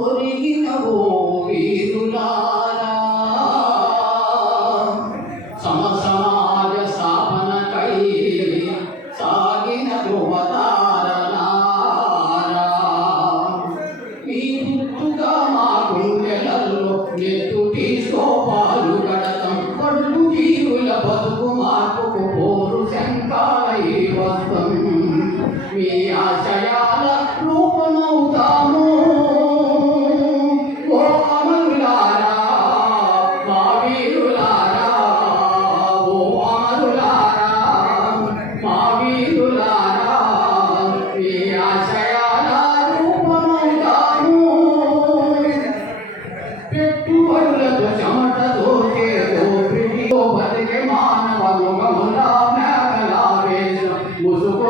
ఒరిగిన ఓ వీరులారా. సమ సమాజ స్థాపనకై సాగిన ధృవతారనారా మీ గుర్తుగా మా గుండెలలో నెత్తు తీసుకోపాలు గడతం పళ్ళు వీరుల బతుకు మార్పుకు పోరు శంకా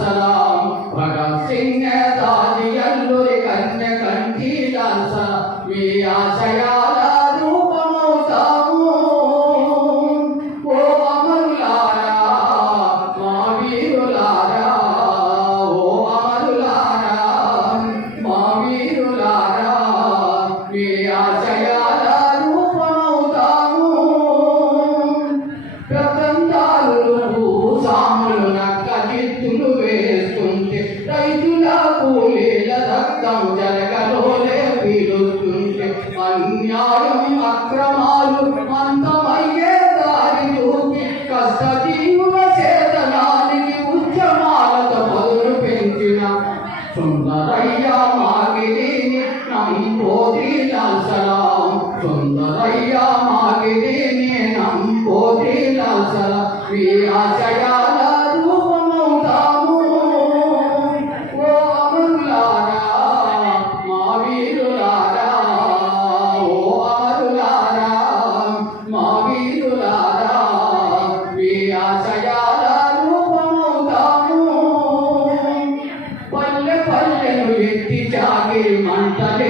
சலாம் பகத் சிங்க అన్ని అక్రమాలు అంతమయ్యే దారి చూపి కష్టజీవుల చేతనానికి ఉద్యమాలతో పదులు పెంచిన సుందరయ్య మాగిలిని నమ్పోతి లాల్సలాం. సుందరయ్య మాగిలిని నమ్పోతి তাকে